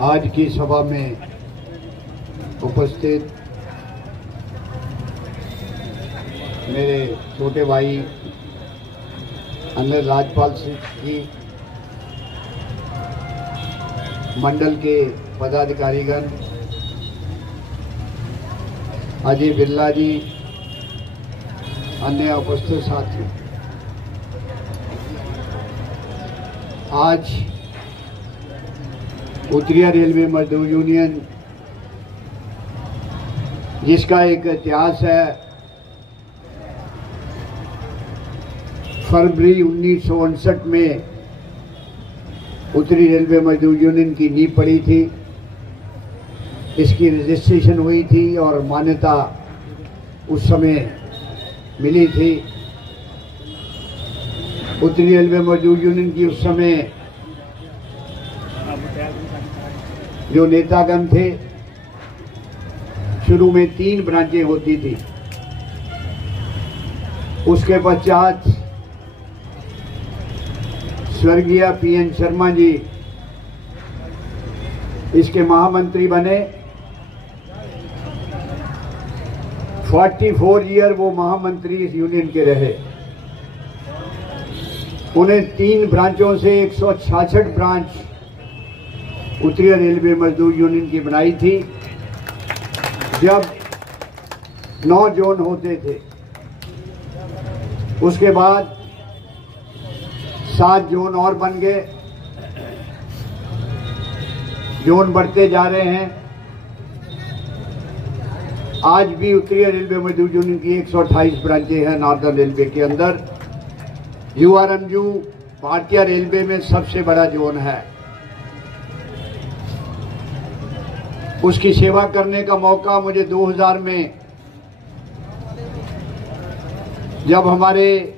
आज की सभा में उपस्थित मेरे छोटे भाई अनिल राजपाल सिंह जी, मंडल के पदाधिकारीगण, अजय बिरला जी, अन्य उपस्थित साथी, आज उत्तरीय रेलवे मजदूर यूनियन, जिसका एक इतिहास है, फरवरी 1959 में उत्तरी रेलवे मजदूर यूनियन की नींव पड़ी थी। इसकी रजिस्ट्रेशन हुई थी और मान्यता उस समय मिली थी। उत्तरी रेलवे मजदूर यूनियन की उस समय जो नेतागण थे, शुरू में 3 ब्रांचें होती थी। उसके पश्चात स्वर्गीय पीएन शर्मा जी इसके महामंत्री बने। 44 ईयर वो महामंत्री इस यूनियन के रहे। उन्हें 3 ब्रांचों से 166 ब्रांच उत्तरी रेलवे मजदूर यूनियन की बनाई थी, जब 9 जोन होते थे। उसके बाद 7 जोन और बन गए। जोन बढ़ते जा रहे हैं। आज भी उत्तरी रेलवे मजदूर यूनियन की 128 ब्रांचें हैं नॉर्दर्न रेलवे के अंदर। यूआरएमयू भारतीय रेलवे में सबसे बड़ा जोन है। उसकी सेवा करने का मौका मुझे 2000 में, जब हमारे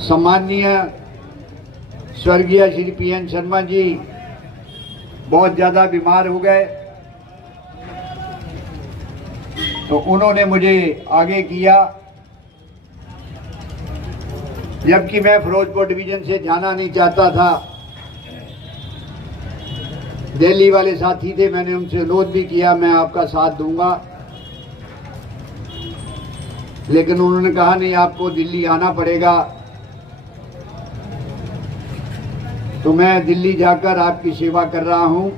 सम्माननीय स्वर्गीय श्री पीएन शर्मा जी बहुत ज्यादा बीमार हो गए, तो उन्होंने मुझे आगे किया। जबकि मैं फिरोजपुर डिवीजन से जाना नहीं चाहता था, दिल्ली वाले साथी थे, मैंने उनसे अनुरोध भी किया मैं आपका साथ दूंगा, लेकिन उन्होंने कहा नहीं, आपको दिल्ली आना पड़ेगा। तो मैं दिल्ली जाकर आपकी सेवा कर रहा हूं।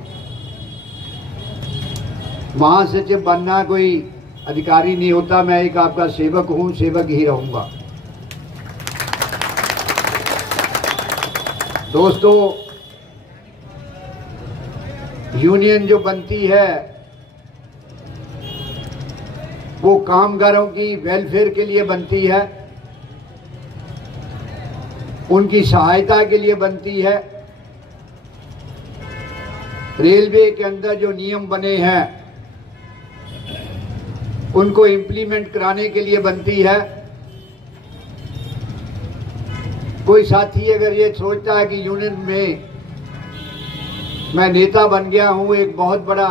महासचिव बनना कोई अधिकारी नहीं होता, मैं एक आपका सेवक हूं, सेवक ही रहूंगा। दोस्तों, यूनियन जो बनती है वो कामगारों की वेलफेयर के लिए बनती है, उनकी सहायता के लिए बनती है। रेलवे के अंदर जो नियम बने हैं उनको इम्प्लीमेंट कराने के लिए बनती है। कोई साथी अगर ये सोचता है कि यूनियन में मैं नेता बन गया हूं, एक बहुत बड़ा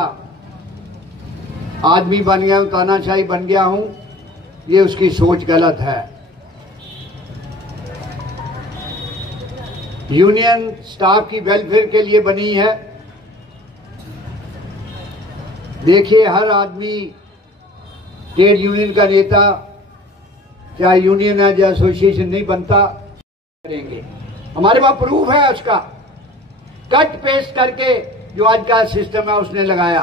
आदमी बन गया हूं, तानाशाही बन गया हूं, ये उसकी सोच गलत है। यूनियन स्टाफ की वेलफेयर के लिए बनी है। देखिए, हर आदमी ट्रेड यूनियन का नेता, चाहे यूनियन है या एसोसिएशन, नहीं बनता। करेंगे, हमारे पास प्रूफ है उसका, कट पेस्ट करके जो आज का सिस्टम है उसने लगाया।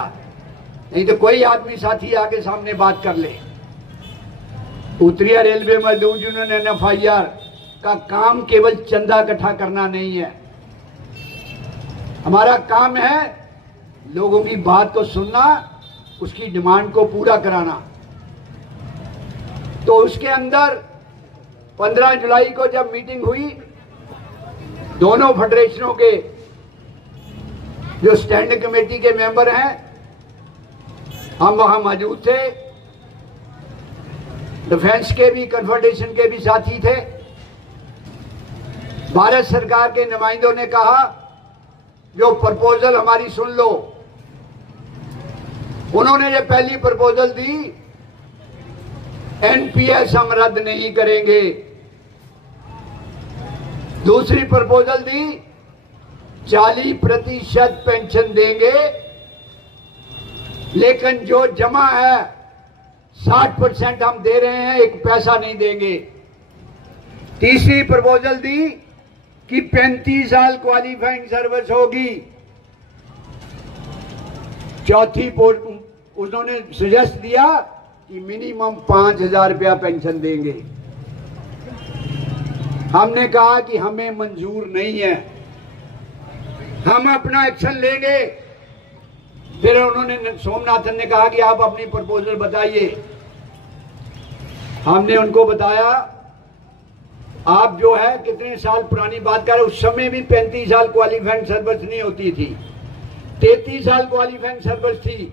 नहीं तो कोई आदमी साथी आके सामने बात कर ले। उत्तरी रेलवे मजदूर यूनियन NFIR का काम केवल चंदा इकट्ठा करना नहीं है। हमारा काम है लोगों की बात को सुनना, उसकी डिमांड को पूरा कराना। तो उसके अंदर 15 जुलाई को जब मीटिंग हुई, दोनों फेडरेशनों के जो स्टैंडिंग कमेटी के मेंबर हैं, हम वहां मौजूद थे। डिफेंस के भी, कन्फेडरेशन के भी साथी थे। भारत सरकार के नुमाइंदों ने कहा, जो प्रपोजल हमारी सुन लो। उन्होंने जो पहली प्रपोजल दी, एनपीएस हम रद्द नहीं करेंगे। दूसरी प्रपोजल दी, 40% पेंशन देंगे, लेकिन जो जमा है 60% हम दे रहे हैं, एक पैसा नहीं देंगे। तीसरी प्रपोजल दी कि 35 साल क्वालिफाइंग सर्विस होगी। चौथी उन्होंने सजेस्ट दिया कि मिनिमम 5,000 रुपया पेंशन देंगे। हमने कहा कि हमें मंजूर नहीं है, हम अपना एक्शन लेंगे। फिर उन्होंने, सोमनाथन ने कहा कि आप अपनी प्रपोजल बताइए। हमने उनको बताया, आप जो है कितने साल पुरानी बात कर रहे, उस समय भी 35 साल क्वालिफाइंग सर्विस नहीं होती थी, 33 साल क्वालिफाइंग सर्विस थी।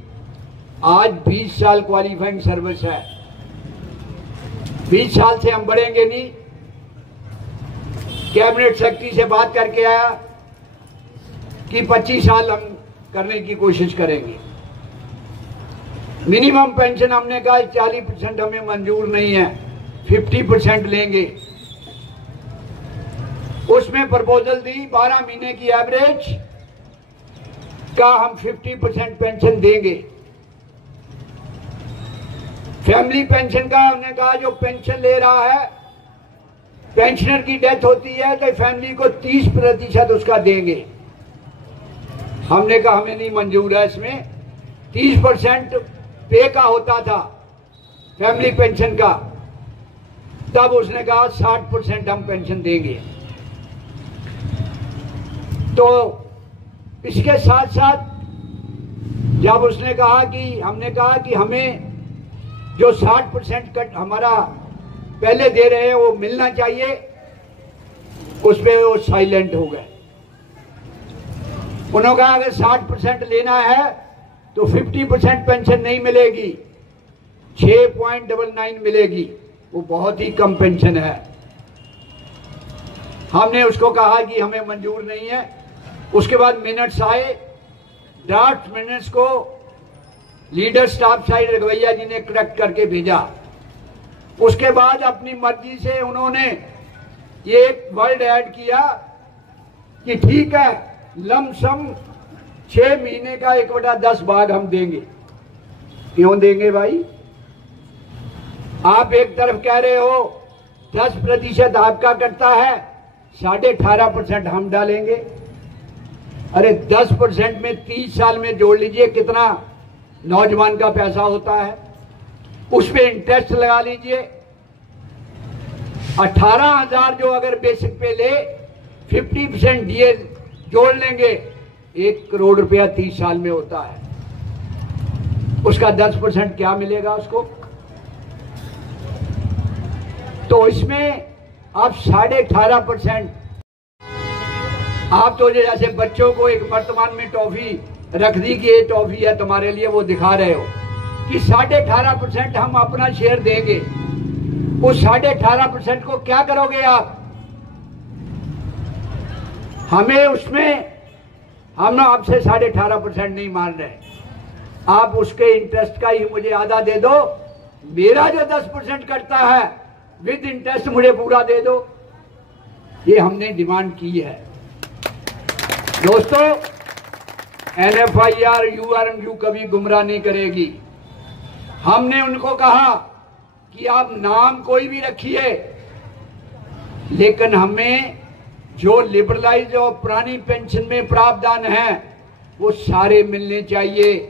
आज 20 साल क्वालिफाइंग सर्विस है। 20 साल से हम बढ़ेंगे नहीं। कैबिनेट सेक्रेटरी से बात करके आया कि 25 साल हम करने की कोशिश करेंगे। मिनिमम पेंशन हमने कहा 40% हमें मंजूर नहीं है, 50% लेंगे। उसमें प्रपोजल दी 12 महीने की एवरेज का हम 50% पेंशन देंगे। फैमिली पेंशन का हमने कहा जो पेंशन ले रहा है, पेंशनर की डेथ होती है तो फैमिली को 30% उसका देंगे। हमने कहा हमें नहीं मंजूर है, इसमें 30% पे का होता था फैमिली पेंशन का, तब उसने कहा 60% हम पेंशन देंगे। तो इसके साथ साथ जब उसने कहा कि, हमने कहा कि हमें जो 60% कट हमारा पहले दे रहे हैं वो मिलना चाहिए, उस पे वो साइलेंट हो गए। उन्होंने कहा अगर 60% लेना है तो 50% पेंशन नहीं मिलेगी, 6.99 मिलेगी, वो बहुत ही कम पेंशन है। हमने उसको कहा कि हमें मंजूर नहीं है। उसके बाद मिनट्स आए, ड्राफ्ट मिनट्स को लीडर स्टाफ साइड रघवैया जी ने करेक्ट करके भेजा। उसके बाद अपनी मर्जी से उन्होंने ये एक वर्ड ऐड किया कि ठीक है, लमसम 6 महीने का 1/10 भाग हम देंगे। क्यों देंगे भाई? आप एक तरफ कह रहे हो 10% आपका कटता है, 18.5% हम डालेंगे। अरे 10% में 30 साल में जोड़ लीजिए कितना नौजवान का पैसा होता है, उस पे इंटरेस्ट लगा लीजिए। 18,000 जो अगर बेसिक पे ले, 50% डीए जोड़ लेंगे, 1 करोड़ रुपया 30 साल में होता है। उसका 10% क्या मिलेगा उसको? तो इसमें आप 18.5%, आप तो जैसे बच्चों को एक वर्तमान में टॉफी रख दी कि ये टॉफी है तुम्हारे लिए, वो दिखा रहे हो कि 18.5% हम अपना शेयर देंगे। उस 18.5% को क्या करोगे आप? हमें उसमें, हम आपसे 18.5% नहीं मान रहे, आप उसके इंटरेस्ट का ही मुझे आधा दे दो, मेरा जो 10% कटता है विद इंटरेस्ट मुझे पूरा दे दो। ये हमने डिमांड की है। दोस्तों, NFIR URMU कभी गुमराह नहीं करेगी। हमने उनको कहा कि आप नाम कोई भी रखिए, लेकिन हमें जो लिबरलाइज और पुरानी पेंशन में प्रावधान है वो सारे मिलने चाहिए।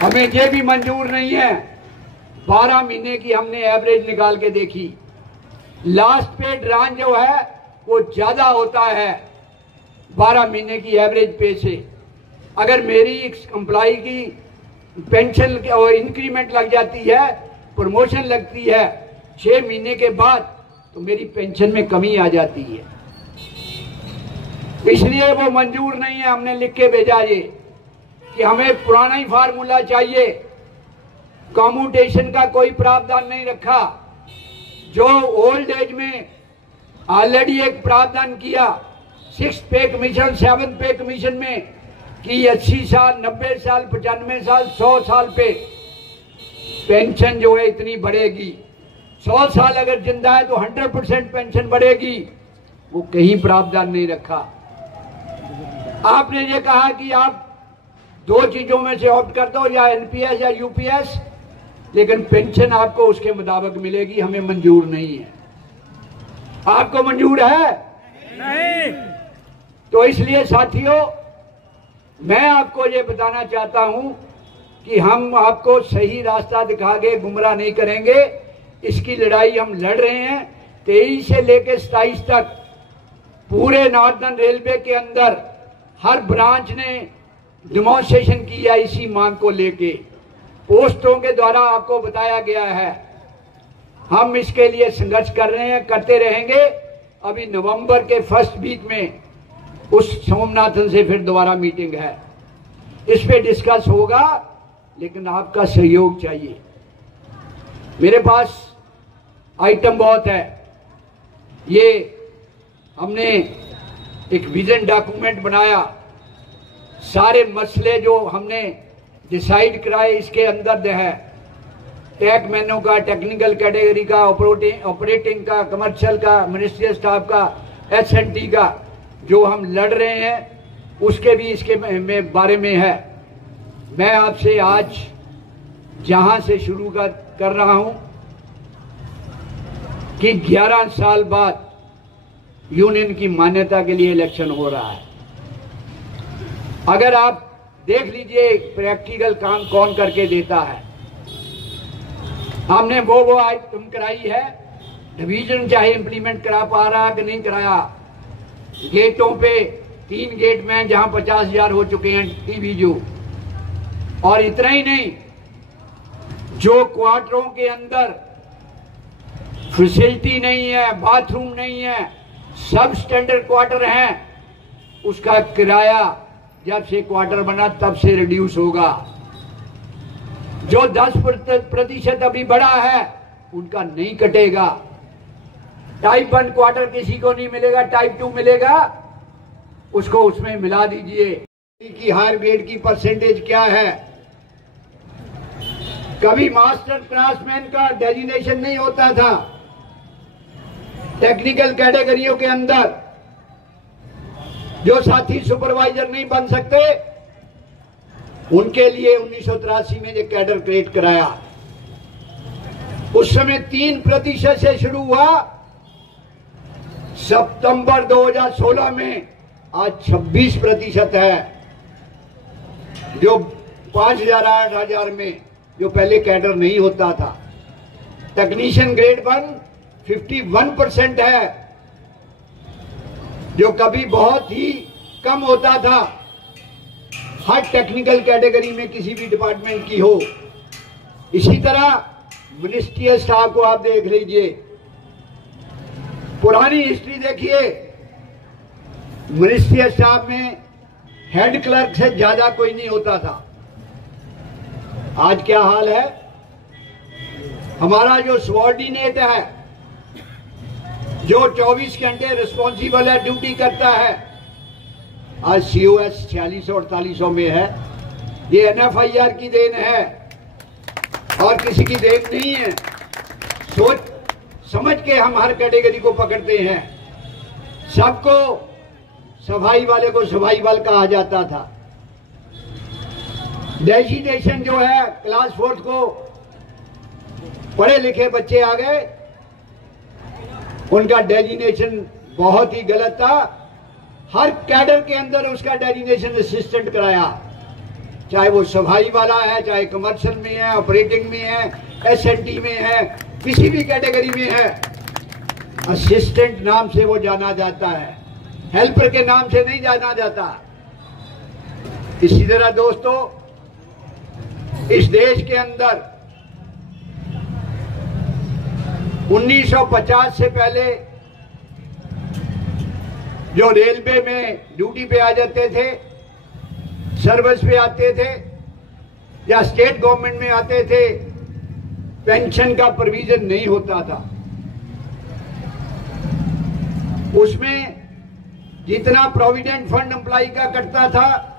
हमें ये भी मंजूर नहीं है। 12 महीने की हमने एवरेज निकाल के देखी, लास्ट पे ड्रान जो है वो ज्यादा होता है 12 महीने की एवरेज पे से। अगर मेरी एम्प्लॉय की पेंशन और इंक्रीमेंट लग जाती है, प्रमोशन लगती है 6 महीने के बाद, तो मेरी पेंशन में कमी आ जाती है। इसलिए वो मंजूर नहीं है। हमने लिख के भेजा ये कि हमें पुराना ही फार्मूला चाहिए, कम्यूटेशन का कोई प्रावधान नहीं रखा। जो ओल्ड एज में ऑलरेडी एक प्रावधान किया 6 पे कमीशन 7 पे कमीशन में कि 80 साल 90 साल 95 साल 100 साल पे पेंशन जो है इतनी बढ़ेगी। 100 साल अगर जिंदा है तो 100% पेंशन बढ़ेगी। वो कहीं प्रावधान नहीं रखा। आपने ये कहा कि आप दो चीजों में से ऑप्ट कर दो, या एनपीएस या यूपीएस, लेकिन पेंशन आपको उसके मुताबिक मिलेगी, हमें मंजूर नहीं है। आपको मंजूर है? नहीं। तो इसलिए साथियों, मैं आपको ये बताना चाहता हूं कि हम आपको सही रास्ता दिखा के गुमराह नहीं करेंगे। इसकी लड़ाई हम लड़ रहे हैं। 23 से लेकर 27 तक पूरे नॉर्दर्न रेलवे के अंदर हर ब्रांच ने डेमोन्स्ट्रेशन किया इसी मांग को लेके। पोस्टों के द्वारा आपको बताया गया है। हम इसके लिए संघर्ष कर रहे हैं, करते रहेंगे। अभी नवंबर के फर्स्ट वीक में उस सोमनाथन से फिर दोबारा मीटिंग है, इस पे डिस्कस होगा, लेकिन आपका सहयोग चाहिए। मेरे पास आइटम बहुत है। ये हमने एक विजन डॉक्यूमेंट बनाया, सारे मसले जो हमने डिसाइड कराए इसके अंदर है। टैक मेन्यू का, टेक्निकल कैटेगरी का, ऑपरेटिंग का, कमर्शियल का, मिनिस्ट्रियल स्टाफ का, एसएनटी का, जो हम लड़ रहे हैं उसके भी इसके बारे में है। मैं आपसे आज जहां से शुरू कर रहा हूं कि 11 साल बाद यूनियन की मान्यता के लिए इलेक्शन हो रहा है। अगर आप देख लीजिए प्रैक्टिकल काम कौन करके देता है। हमने वो आइटम कराई है। डिवीजन चाहे इंप्लीमेंट करा पा रहा कि नहीं कराया। गेटों पे 3 गेट में जहां 50,000 हो चुके हैं टीवीजू। और इतना ही नहीं, जो क्वार्टरों के अंदर फैसिलिटी नहीं है, बाथरूम नहीं है, सब स्टैंडर्ड क्वार्टर हैं, उसका किराया जब से क्वार्टर बना तब से रिड्यूस होगा। जो 10% अभी बढ़ा है उनका नहीं कटेगा। टाइप 1 क्वार्टर किसी को नहीं मिलेगा, टाइप 2 मिलेगा, उसको उसमें मिला दीजिए। की हायर ग्रेड की परसेंटेज क्या है? कभी मास्टर क्राफ्ट्समैन का डेजिग्नेशन नहीं होता था। टेक्निकल कैटेगरियों के अंदर जो साथी सुपरवाइजर नहीं बन सकते, उनके लिए 1983 में ये कैडर क्रिएट कराया। उस समय 3% से शुरू हुआ। सितंबर 2016 में आज 26% है, जो 5,000 8,000 में जो पहले कैडर नहीं होता था। टेक्नीशियन ग्रेड 1 51% है, जो कभी बहुत ही कम होता था। हर टेक्निकल कैटेगरी में किसी भी डिपार्टमेंट की हो। इसी तरह मिनिस्ट्रियल स्टाफ को आप देख लीजिए, पुरानी हिस्ट्री देखिए। मिनिस्ट्रियल स्टाफ में हेड क्लर्क से ज्यादा कोई नहीं होता था। आज क्या हाल है? हमारा जो सबऑर्डिनेट है, जो 24 घंटे रिस्पॉन्सिबल है, ड्यूटी करता है, आज COS 4600-4800 में है। ये NFIR की देन है और किसी की देन नहीं है। सोच समझ के हम हर कैटेगरी को पकड़ते हैं। सबको सफाई वाले को सफाई वाल कहा जाता था। डेजिग्नेशन जो है क्लास 4 को पढ़े लिखे बच्चे आ गए, उनका डेजिग्नेशन बहुत ही गलत था। हर कैडर के अंदर उसका डेजिग्नेशन असिस्टेंट कराया, चाहे वो सफाई वाला है, चाहे कमर्शियल में है, ऑपरेटिंग में है, SNT में है, किसी भी कैटेगरी में है, असिस्टेंट नाम से वो जाना जाता है, हेल्पर के नाम से नहीं जाना जाता। इसी तरह दोस्तों, इस देश के अंदर 1950 से पहले जो रेलवे में ड्यूटी पे आ जाते थे, सर्विस पे आते थे या स्टेट गवर्नमेंट में आते थे, पेंशन का प्रोविजन नहीं होता था। उसमें जितना प्रोविडेंट फंड एम्प्लॉय का कटता था,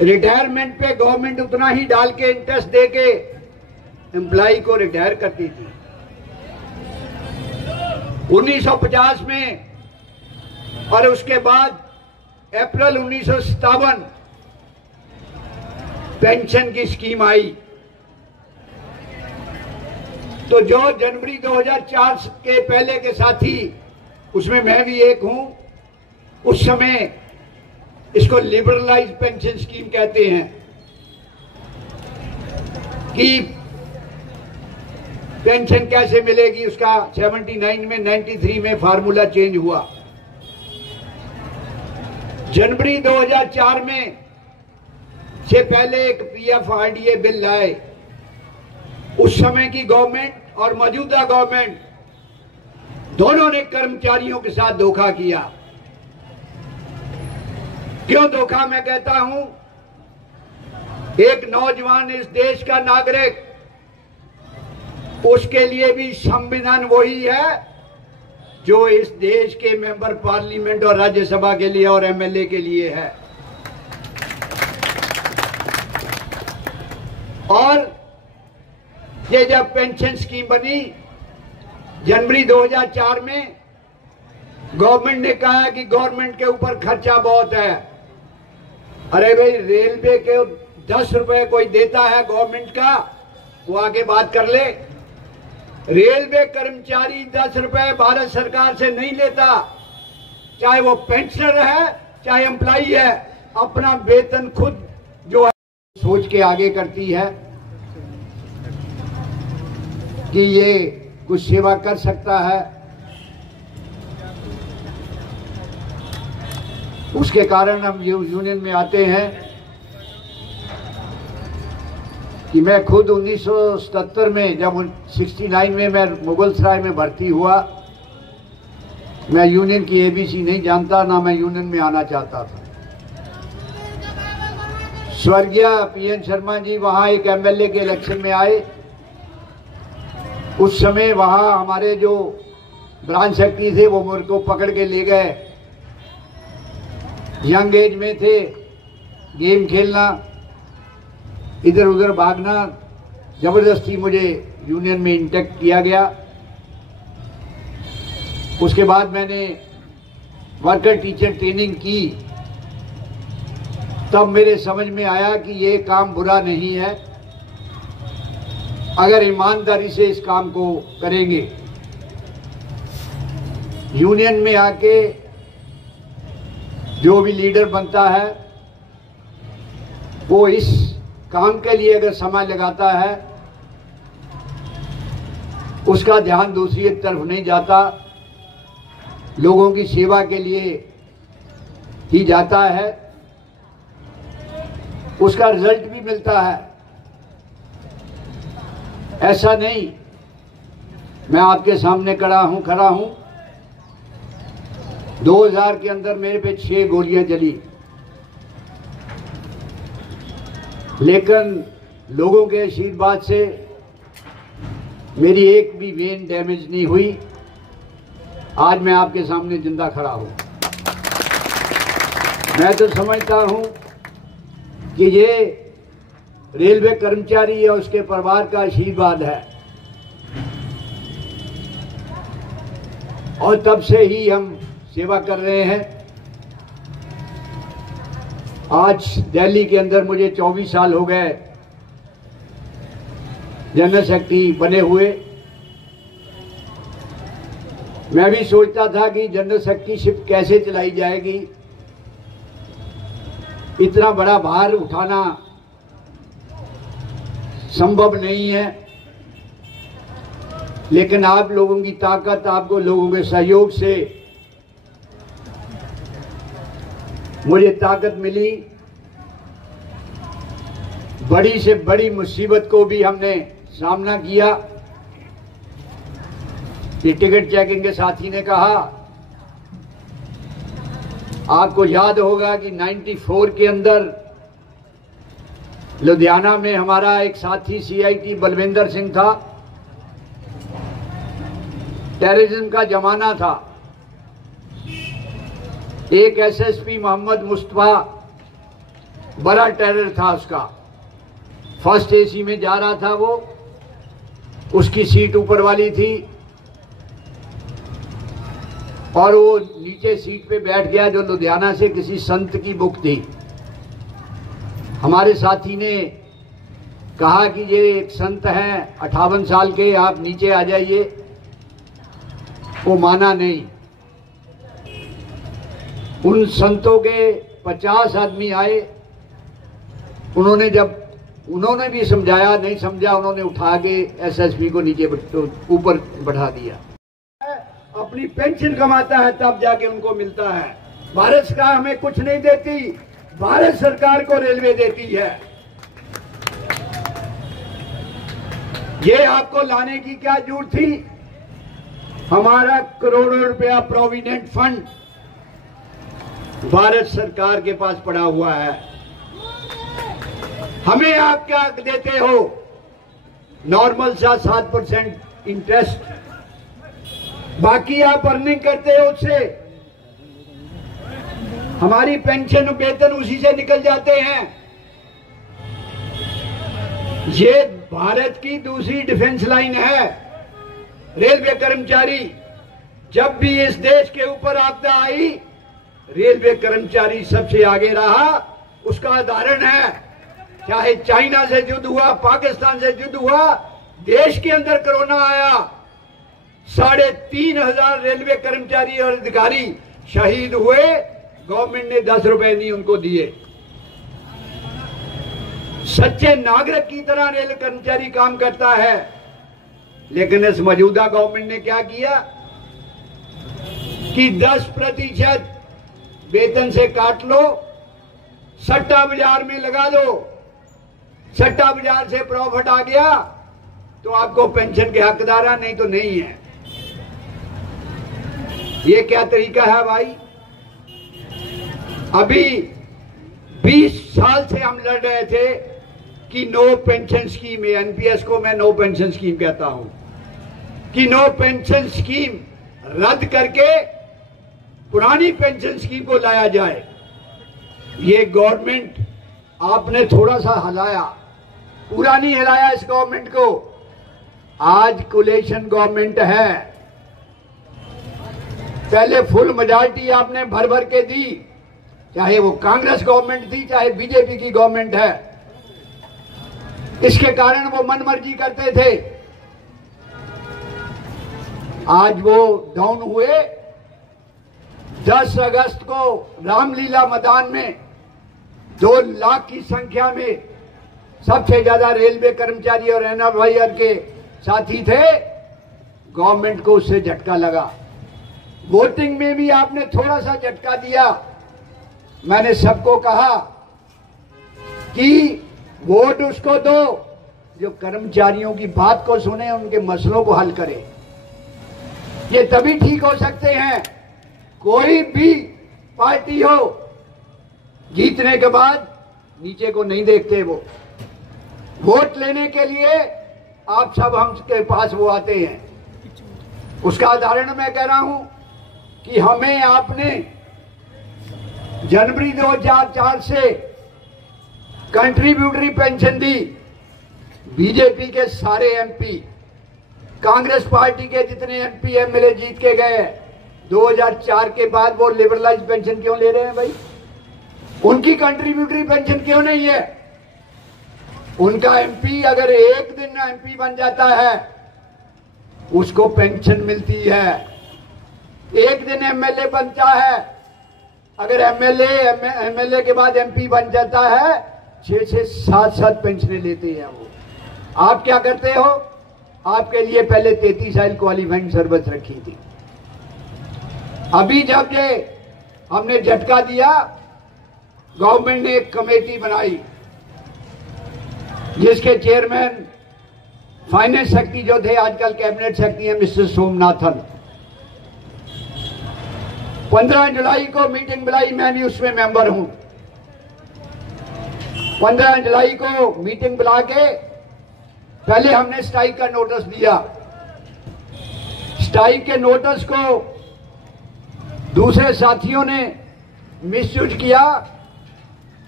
रिटायरमेंट पे गवर्नमेंट उतना ही डाल के इंटरेस्ट दे के एम्प्लॉय को रिटायर करती थी। 1950 में और उसके बाद अप्रैल 1957 पेंशन की स्कीम आई। तो जो जनवरी 2004 के पहले के साथी, उसमें मैं भी एक हूं, उस समय इसको लिबरलाइज पेंशन स्कीम कहते हैं कि पेंशन कैसे मिलेगी, उसका 79 में 93 में फार्मूला चेंज हुआ। जनवरी 2004 में से पहले एक PFRDA बिल लाए। उस समय की गवर्नमेंट और मौजूदा गवर्नमेंट दोनों ने कर्मचारियों के साथ धोखा किया। क्यों धोखा मैं कहता हूं? एक नौजवान इस देश का नागरिक, उसके लिए भी संविधान वही है जो इस देश के मेंबर पार्लियामेंट और राज्यसभा के लिए और MLA के लिए है। और ये जब पेंशन स्कीम बनी जनवरी 2004 में, गवर्नमेंट ने कहा कि गवर्नमेंट के ऊपर खर्चा बहुत है। अरे भाई, रेलवे के 10 रुपए कोई देता है गवर्नमेंट का, वो आगे बात कर ले। रेलवे कर्मचारी 10 रुपए भारत सरकार से नहीं लेता, चाहे वो पेंशनर है चाहे एम्प्लॉई है, अपना वेतन खुद जो है सोच के आगे करती है कि ये कुछ सेवा कर सकता है। उसके कारण हम यूनियन में आते हैं कि मैं खुद 1977 में, जब 69 में मैं मुगलसराय में भर्ती हुआ, मैं यूनियन की ABC नहीं जानता, ना मैं यूनियन में आना चाहता था। स्वर्गीय PN शर्मा जी वहां एक MLA के इलेक्शन में आए। उस समय वहां हमारे जो ब्रांच सेक्रेटरी थे वो मेरे को पकड़ के ले गए। यंग एज में थे, गेम खेलना, इधर उधर भागना, जबरदस्ती मुझे यूनियन में इंटेक्ट किया गया। उसके बाद मैंने वर्कर टीचर ट्रेनिंग की, तब मेरे समझ में आया कि ये काम बुरा नहीं है अगर ईमानदारी से इस काम को करेंगे। यूनियन में आके जो भी लीडर बनता है वो इस काम के लिए अगर समय लगाता है, उसका ध्यान दूसरी तरफ नहीं जाता, लोगों की सेवा के लिए ही जाता है, उसका रिजल्ट भी मिलता है। ऐसा नहीं, मैं आपके सामने खड़ा हूं 2000 के अंदर मेरे पे 6 गोलियां चली, लेकिन लोगों के आशीर्वाद से मेरी एक भी वेन डैमेज नहीं हुई। आज मैं आपके सामने जिंदा खड़ा हूं। मैं तो समझता हूं कि ये रेलवे कर्मचारी या उसके परिवार का आशीर्वाद है, और तब से ही हम सेवा कर रहे हैं। आज दिल्ली के अंदर मुझे 24 साल हो गए जनरल सेक्रेटरी बने हुए। मैं भी सोचता था कि जनरल सेक्रेटरीशिप कैसे चलाई जाएगी, इतना बड़ा भार उठाना संभव नहीं है, लेकिन आप लोगों की ताकत, आपको लोगों के सहयोग से मुझे ताकत मिली। बड़ी से बड़ी मुसीबत को भी हमने सामना किया। ये टिकट चेकिंग के साथी ने कहा, आपको याद होगा कि 94 के अंदर लुधियाना में हमारा एक साथी CIT बलविंदर सिंह था। टेररिज्म का जमाना था। एक SSP मोहम्मद मुस्तफा, बड़ा टेरर था उसका। फर्स्ट AC में जा रहा था वो, उसकी सीट ऊपर वाली थी। और वो नीचे सीट पे बैठ गया जो लुधियाना से किसी संत की बुक थी। हमारे साथी ने कहा कि ये एक संत हैं 58 साल के, आप नीचे आ जाइए। वो माना नहीं। उन संतों के 50 आदमी आए। उन्होंने भी समझाया, नहीं समझा, उन्होंने उठा के एसएसपी को नीचे ऊपर बढ़ा दिया। अपनी पेंशन कमाता है तब जाके उनको मिलता है। भारत सरकार हमें कुछ नहीं देती, भारत सरकार को रेलवे देती है। ये आपको लाने की क्या जरूरत थी? हमारा करोड़ों रुपया प्रोविडेंट फंड भारत सरकार के पास पड़ा हुआ है। हमें आप क्या देते हो? नॉर्मल सा 7% इंटरेस्ट, बाकी आप अर्निंग करते हो उससे। हमारी पेंशन वेतन उसी से निकल जाते हैं। ये भारत की दूसरी डिफेंस लाइन है। रेलवे कर्मचारी, जब भी इस देश के ऊपर आपदा आई, रेलवे कर्मचारी सबसे आगे रहा। उसका उदाहरण है, चाहे चाइना से युद्ध हुआ, पाकिस्तान से युद्ध हुआ, देश के अंदर कोरोना आया, 3,500 रेलवे कर्मचारी और अधिकारी शहीद हुए। गवर्नमेंट ने 10 रुपए नहीं उनको दिए। सच्चे नागरिक की तरह रेल कर्मचारी काम करता है। लेकिन इस मौजूदा गवर्नमेंट ने क्या किया कि 10% वेतन से काट लो, सट्टा बाजार में लगा दो। सट्टा बाजार से प्रॉफिट आ गया तो आपको पेंशन के हकदार है, नहीं तो नहीं है। ये क्या तरीका है भाई? अभी 20 साल से हम लड़ रहे थे कि नो पेंशन स्कीम, एनपीएस को मैं नो पेंशन स्कीम कहता हूं, कि नो पेंशन स्कीम रद्द करके पुरानी पेंशन स्कीम को लाया जाए। ये गवर्नमेंट आपने थोड़ा सा हिलाया, पूरा नहीं हिलाया इस गवर्नमेंट को। आज कोलिशन गवर्नमेंट है। पहले फुल मेजॉरिटी आपने भर भर के दी, चाहे वो कांग्रेस गवर्नमेंट थी, चाहे बीजेपी की गवर्नमेंट है। इसके कारण वो मनमर्जी करते थे। आज वो डाउन हुए। 10 अगस्त को रामलीला मैदान में 2 लाख की संख्या में सबसे ज्यादा रेलवे कर्मचारी और एनआरवाईआर के साथी थे। गवर्नमेंट को उससे झटका लगा। वोटिंग में भी आपने थोड़ा सा झटका दिया। मैंने सबको कहा कि वोट उसको दो जो कर्मचारियों की बात को सुने, उनके मसलों को हल करे। ये तभी ठीक हो सकते हैं। कोई भी पार्टी हो, जीतने के बाद नीचे को नहीं देखते। वो वोट लेने के लिए आप सब हमके पास वो आते हैं। उसका उदाहरण मैं कह रहा हूं कि हमें आपने जनवरी 2004 से कंट्रीब्यूटरी पेंशन दी। बीजेपी के सारे एमपी, कांग्रेस पार्टी के जितने एमपी एमएलए जीत के गए 2004 के बाद, वो लिबरलाइज पेंशन क्यों ले रहे हैं भाई? उनकी कंट्रीब्यूटरी पेंशन क्यों नहीं है? उनका एमपी अगर एक दिन एमपी बन जाता है उसको पेंशन मिलती है। एक दिन एमएलए बनता है, अगर एमएलए के बाद एमपी बन जाता है, 6 से 7 पेंशनें लेते हैं वो। आप क्या करते हो? आपके लिए पहले 33 साल क्वालिफाइंग सर्विस रखी थी। अभी जब ये हमने झटका दिया, गवर्नमेंट ने एक कमेटी बनाई जिसके चेयरमैन फाइनेंस सेक्रेटरी जो थे, आजकल कैबिनेट सेक्रेटरी हैं, मिस्टर सोमनाथन। 15 जुलाई को मीटिंग बुलाई, मैं भी उसमें मेंबर हूं। 15 जुलाई को मीटिंग बुला के पहले हमने स्ट्राइक का नोटिस दिया। स्ट्राइक के नोटिस को दूसरे साथियों ने मिसयूज किया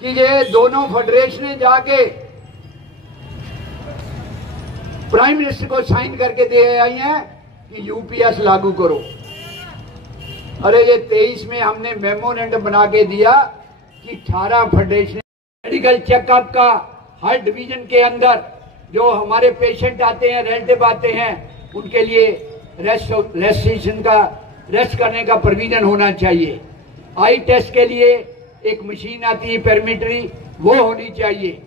कि ये दोनों फेडरेशनें जाके प्राइम मिनिस्टर को साइन करके दे आई हैं कि यूपीएस लागू करो। अरे ये 23 में हमने मेमोरेंडम बना के दिया कि 18 फेडरेशन मेडिकल चेकअप का हर डिवीजन के अंदर जो हमारे पेशेंट आते हैं, रिलेटिव आते हैं, उनके लिए रेस्ट करने का प्रोविजन होना चाहिए। आई टेस्ट के लिए एक मशीन आती है पेरामीटरी, वो होनी चाहिए।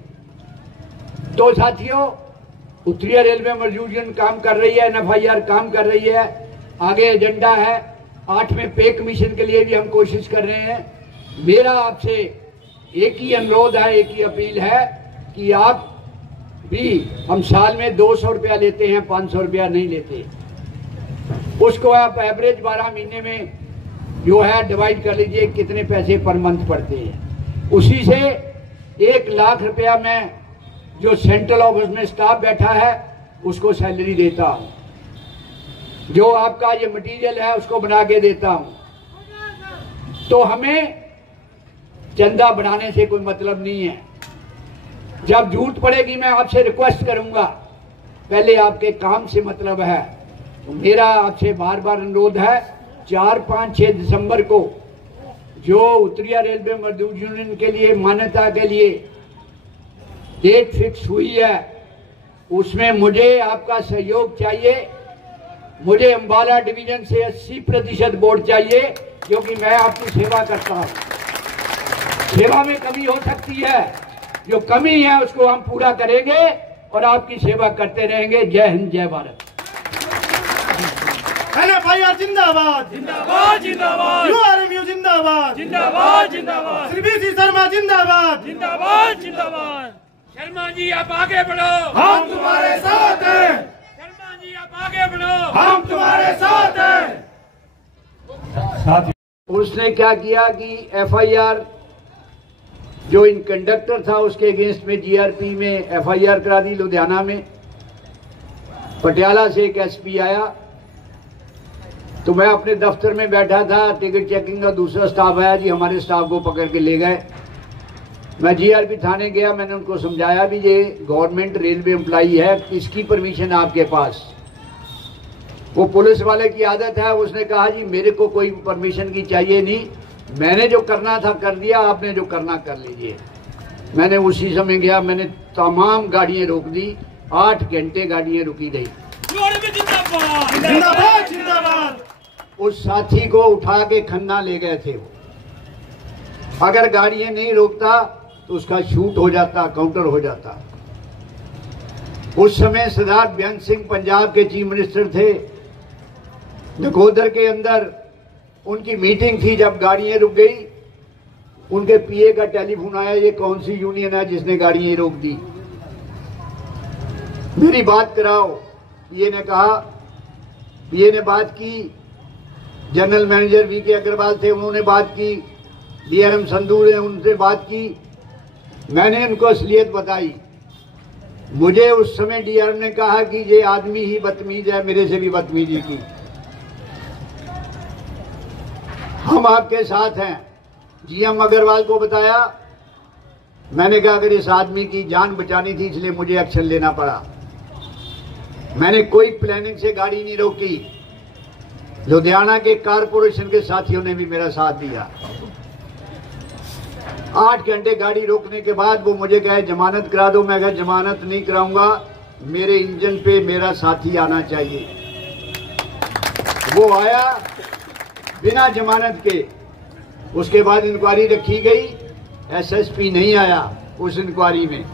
तो साथियों, उत्तरीय रेलवे मजदूर यूनियन काम कर रही है, NFIR काम कर रही है, आगे एजेंडा है। 8वें पे कमीशन के लिए भी हम कोशिश कर रहे हैं। मेरा आपसे एक ही अनुरोध है, एक ही अपील है कि आप भी, हम साल में 200 रुपया लेते हैं, 500 रुपया नहीं लेते, उसको आप एवरेज 12 महीने में जो है डिवाइड कर लीजिए, कितने पैसे पर मंथ पड़ते हैं। उसी से 1 लाख रुपया में जो सेंट्रल ऑफिस में स्टाफ बैठा है उसको सैलरी देता हूं, जो आपका ये मटेरियल है उसको बना के देता हूं। तो हमें चंदा बढ़ाने से कोई मतलब नहीं है। जब झूठ पड़ेगी मैं आपसे रिक्वेस्ट करूंगा, पहले आपके काम से मतलब है। तो मेरा आपसे बार बार अनुरोध है, 4, 5, 6 दिसंबर को जो उत्तरीय रेलवे मजदूर यूनियन के लिए मान्यता के लिए डेट फिक्स हुई है, उसमें मुझे आपका सहयोग चाहिए। मुझे अंबाला डिवीजन से 80% वोट चाहिए, क्योंकि मैं आपकी सेवा करता हूं। सेवा में कमी हो सकती है, जो कमी है उसको हम पूरा करेंगे और आपकी सेवा करते रहेंगे। जय हिंद, जय भारत। NFIR जिंदाबाद जिंदाबाद जिंदाबाद, URMU जिंदाबाद जिंदाबाद जिंदाबाद, श्री BC शर्मा जिंदाबाद जिंदाबाद जिंदाबाद। शर्मा जी आप आगे बढ़ो, हम तुम्हारे साथ हैं। शर्मा जी आप आगे बढ़ो, हम तुम्हारे साथ हैं। उसने क्या किया कि FIR जो इन कंडक्टर था उसके अगेंस्ट में GRP में FIR करा दी लुधियाना में। पटियाला से एक SP आया, तो मैं अपने दफ्तर में बैठा था, टिकट चेकिंग का दूसरा स्टाफ आया जी, हमारे स्टाफ को पकड़ के ले गए। मैं GRP थाने गया, मैंने उनको समझाया भी ये गवर्नमेंट रेलवे एम्प्लॉई है, किसकी परमिशन आपके पास। वो पुलिस वाले की आदत है, उसने कहा जी मेरे को कोई परमिशन की चाहिए नहीं, मैंने जो करना था कर दिया, आपने जो करना कर लीजिए। मैंने उसी समय गया, मैंने तमाम गाड़ियां रोक दी, 8 घंटे गाड़ियां रुकी रही। जिंदाबाद जिंदाबाद। उस साथी को उठा के खन्ना ले गए थे वो। अगर गाड़ियां नहीं रोकता तो उसका शूट हो जाता, काउंटर हो जाता। उस समय सरदार बेअंत सिंह पंजाब के चीफ मिनिस्टर थे। नकोदर के अंदर उनकी मीटिंग थी, जब गाड़ियां रुक गई उनके PA का टेलीफोन आया, ये कौन सी यूनियन है जिसने गाड़ियां रोक दी, मेरी बात कराओ। PA ने कहा, PA ने बात की, जनरल मैनेजर VK अग्रवाल थे, उन्होंने बात की, DRM संधू ने उनसे बात की। मैंने उनको असलियत बताई। मुझे उस समय DRM ने कहा कि ये आदमी ही बदतमीज है, मेरे से भी बदतमीजी की। हम आपके साथ हैं। GM अग्रवाल को बताया, मैंने कहा अगर इस आदमी की जान बचानी थी इसलिए मुझे एक्शन लेना पड़ा। मैंने कोई प्लानिंग से गाड़ी नहीं रोकी। लुधियाना के कारपोरेशन के साथियों ने भी मेरा साथ दिया। 8 घंटे गाड़ी रोकने के बाद वो मुझे कहे जमानत करा दो। मैं कहा जमानत नहीं कराऊंगा, मेरे इंजन पे मेरा साथी आना चाहिए। वो आया बिना जमानत के। उसके बाद इंक्वायरी रखी गई, SSP नहीं आया उस इंक्वायरी में।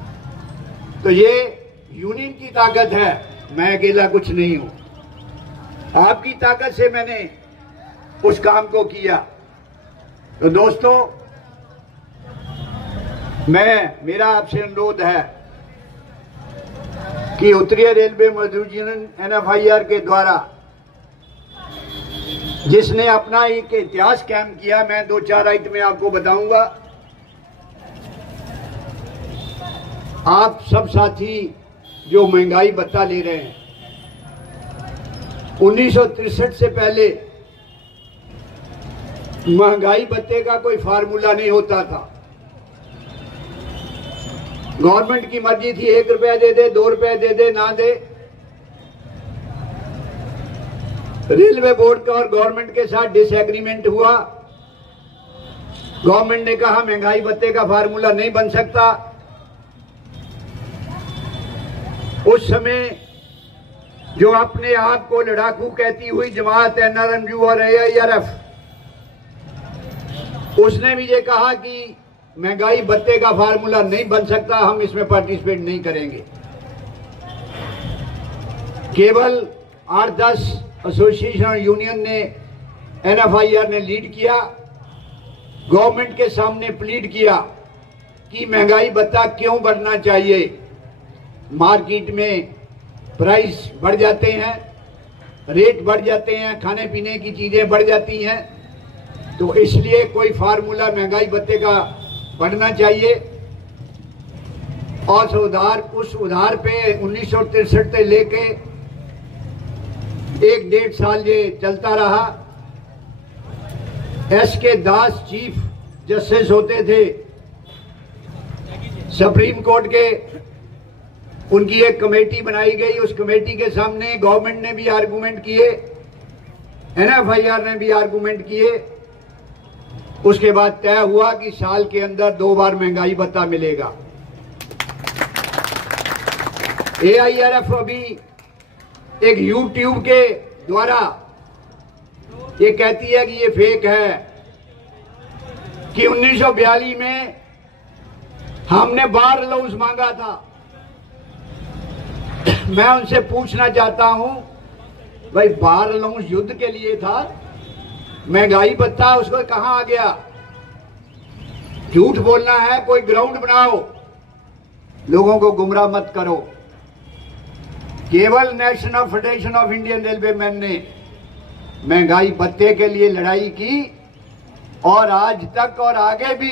तो ये यूनियन की ताकत है, मैं अकेला कुछ नहीं हूं। आपकी ताकत से मैंने उस काम को किया। तो दोस्तों, मेरा आपसे अनुरोध है कि उत्तरीय रेलवे मजदूर यूनियन NFIR के द्वारा जिसने अपना एक इतिहास कायम किया, मैं 2-4 आइटमें आपको बताऊंगा। आप सब साथी जो महंगाई भत्ता ले रहे हैं, 1963 से पहले महंगाई भत्ते का कोई फार्मूला नहीं होता था। गवर्नमेंट की मर्जी थी, 1 रुपया दे दे, 2 रुपये दे दे, ना दे। रेलवे बोर्ड का और गवर्नमेंट के साथ डिसएग्रीमेंट हुआ। गवर्नमेंट ने कहा महंगाई भत्ते का फार्मूला नहीं बन सकता। उस समय जो अपने आप को लड़ाकू कहती हुई जमात NRMU और AIRF, उसने भी ये कहा कि महंगाई भत्ते का फार्मूला नहीं बन सकता, हम इसमें पार्टिसिपेट नहीं करेंगे। केवल 8-10 एसोसिएशन और यूनियन ने, NFIR ने लीड किया, गवर्नमेंट के सामने प्लीड किया कि महंगाई भत्ता क्यों बढ़ना चाहिए। मार्केट में प्राइस बढ़ जाते हैं, रेट बढ़ जाते हैं, खाने पीने की चीजें बढ़ जाती हैं, तो इसलिए कोई फार्मूला महंगाई भत्ते का बढ़ना चाहिए। और उस उधार पे 1963 से लेके 1-1.5 साल ये चलता रहा। SK दास चीफ जस्टिस होते थे सुप्रीम कोर्ट के, उनकी एक कमेटी बनाई गई। उस कमेटी के सामने गवर्नमेंट ने भी आर्गूमेंट किए, NFIR ने भी आर्गूमेंट किए। उसके बाद तय हुआ कि साल के अंदर 2 बार महंगाई भत्ता मिलेगा। AIRF अभी एक YouTube के द्वारा ये कहती है कि ये फेक है कि 1942 में हमने बार अलाउंस मांगा था। मैं उनसे पूछना चाहता हूं, भाई बार अलाउंस युद्ध के लिए था, महंगाई भत्ता उसको कहां आ गया? झूठ बोलना है, कोई ग्राउंड बनाओ, लोगों को गुमराह मत करो। केवल national federation of Indian railway man ने महंगाई भत्ते के लिए लड़ाई की और आज तक और आगे भी